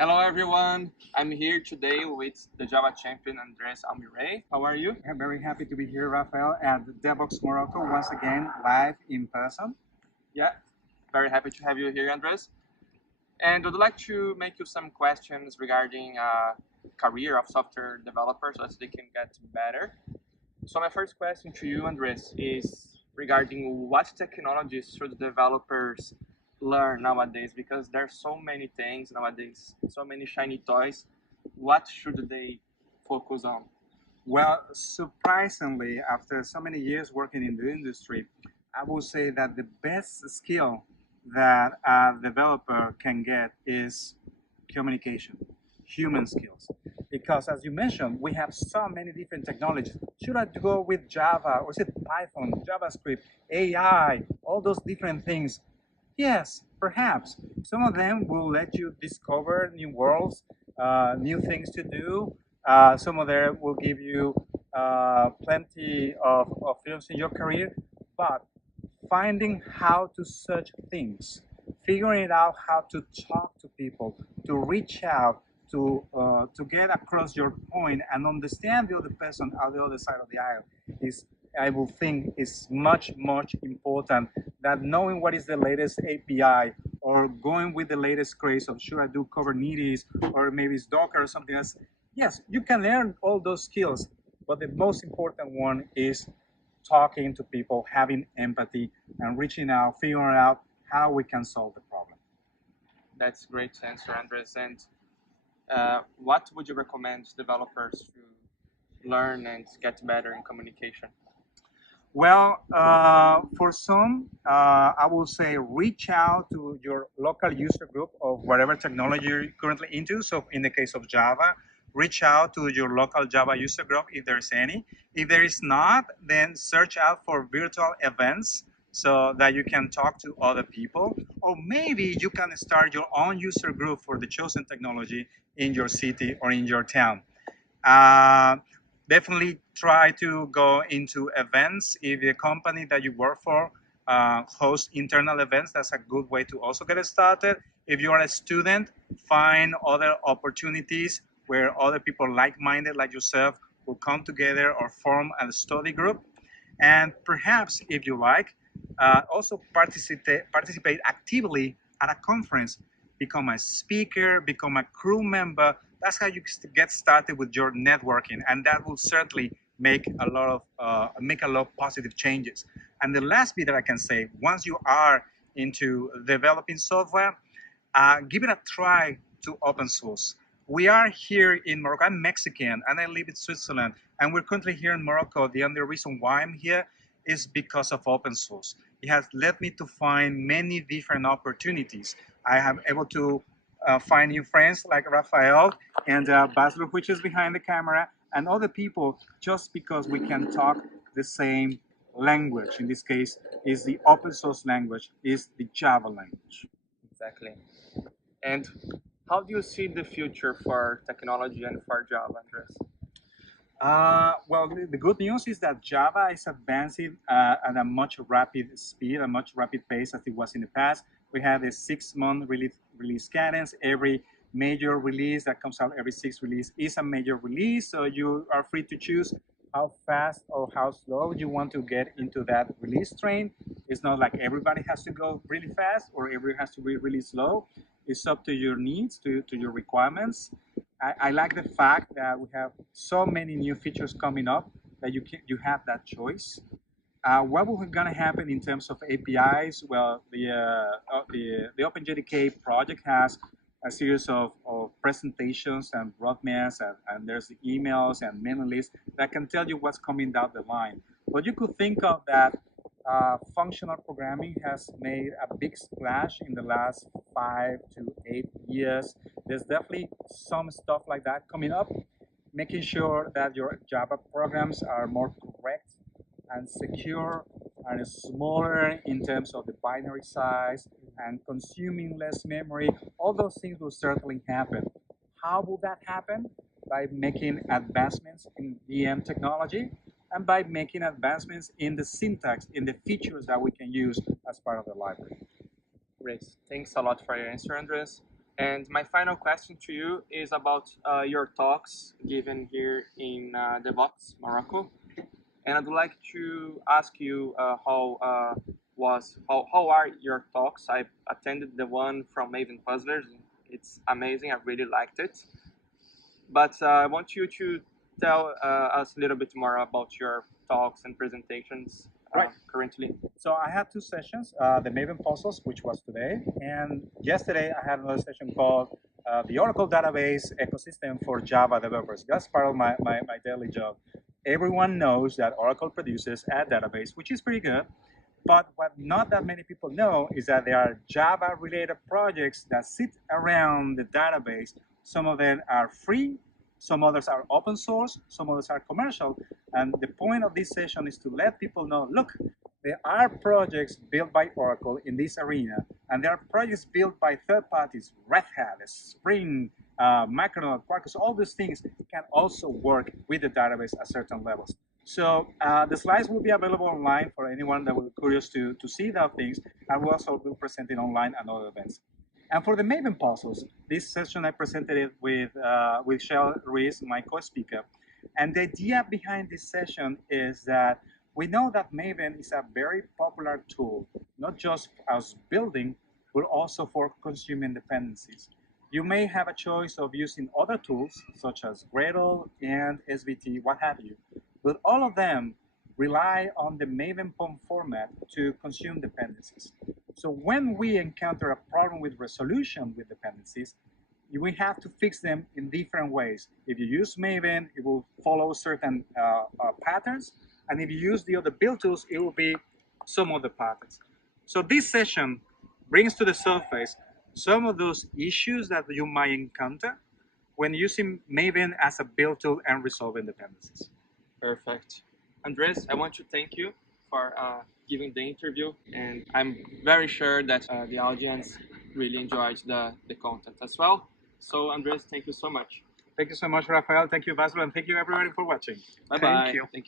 Hello everyone, I'm here today with the Java champion Andres Almiray. How are you? I'm very happy to be here, Rafael, at Devoxx Morroco once again, live in person. Yeah, very happy to have you here, Andres. And would like to make you some questions regarding career of software developers so that they can get better. So my first question to you, Andres, is regarding what technologies should developers learn nowadays? Because there's so many things nowadays, so many shiny toys. What should they focus on? Well, surprisingly, after so many years working in the industry, I will say that the best skill that a developer can get is communication, human skills. Because as you mentioned, we have so many different technologies. Should I go with Java or is it Python, JavaScript, AI, all those different things? Yes, perhaps. Some of them will let you discover new worlds, new things to do. Some of them will give you plenty of fields in your career. But finding how to search things, figuring out how to talk to people, to reach out, to get across your point and understand the other person on the other side of the aisle is, I will think, is much important than knowing what is the latest API or going with the latest craze of should I do Kubernetes or maybe it's Docker or something else. Yes, you can learn all those skills, but the most important one is talking to people, having empathy, and reaching out, figuring out how we can solve the problem. That's a great answer, Andres. And what would you recommend developers to learn and get better in communication? Well, for some, I will say reach out to your local user group of whatever technology you're currently into. So, in the case of Java, reach out to your local Java user group if there's any. If there is not, then search out for virtual events so that you can talk to other people. Or maybe you can start your own user group for the chosen technology in your city or in your town. Uh, Definitely try to go into events. If the company that you work for hosts internal events, that's a good way to also get started. If you are a student, find other opportunities where other people like-minded like yourself will come together or form a study group. And perhaps, if you like, also participate actively at a conference, become a speaker, become a crew member. That's how you get started with your networking, and that will certainly make a lot of positive changes. And the last bit that I can say, once you are into developing software, give it a try to open source. We are here in Morocco. I'm Mexican and I live in Switzerland. And we're currently here in Morocco. The only reason why I'm here is because of open source. It has led me to find many different opportunities. I am able to find new friends like Rafael and Basler, which is behind the camera, and other people just because we can talk the same language. In this case, is the open source language, is the Java language. Exactly. And how do you see the future for technology and for Java, Andres? Well, the good news is that Java is advancing at a much rapid speed, a much rapid pace as it was in the past. We have a 6 month release cadence. Every major release that comes out every six release is a major release. So you are free to choose how fast or how slow you want to get into that release train. It's not like everybody has to go really fast or everybody has to be really slow. It's up to your needs, to your requirements. I like the fact that we have so many new features coming up that you have that choice. What will gonna happen in terms of APIs? Well, the OpenJDK project has a series of presentations and roadmaps, and there's emails and mailing lists that can tell you what's coming down the line. But you could think of that functional programming has made a big splash in the last 5 to 8 years. There's definitely some stuff like that coming up, making sure that your Java programs are more correct and secure and smaller in terms of the binary size and consuming less memory. All those things will certainly happen. How will that happen? By making advancements in VM technology and by making advancements in the syntax, in the features that we can use as part of the library. Great. Thanks a lot for your answer, Andres. And my final question to you is about your talks given here in Devoxx, Morocco. And I'd like to ask you how are your talks? I attended the one from Maven Puzzlers. It's amazing. I really liked it. But I want you to tell us a little bit more about your talks and presentations Right. currently. So I had two sessions, the Maven Puzzles, which was today, and yesterday I had another session called the Oracle Database Ecosystem for Java Developers. That's part of my daily job. Everyone knows that Oracle produces a database, which is pretty good. But what not that many people know is that there are Java-related projects that sit around the database. Some of them are free, some others are open source, some others are commercial. And the point of this session is to let people know, look, there are projects built by Oracle in this arena, and there are projects built by third parties, Red Hat, Spring, Micronaut, Quarkus, all these things can also work with the database at certain levels. So the slides will be available online for anyone that will be curious to see those things, and we'll also be presenting online at other events. And for the Maven puzzles, this session I presented it with Shell Ruiz, my co-speaker. And the idea behind this session is that we know that Maven is a very popular tool, not just as building, but also for consuming dependencies. You may have a choice of using other tools such as Gradle and SVT, what have you, but all of them rely on the Maven POM format to consume dependencies. So when we encounter a problem with resolution with dependencies, we have to fix them in different ways. If you use Maven, it will follow certain patterns, and if you use the other build tools, it will be some other patterns. So this session brings to the surface some of those issues that you might encounter when using Maven as a build tool and resolving dependencies. Perfect. Andres, I want to thank you for giving the interview, and I'm very sure that the audience really enjoyed the content as well. So, Andres, thank you so much. Thank you so much, Rafael. Thank you, Basil, and thank you, everybody, for watching. Bye bye. Thank you. Thank you.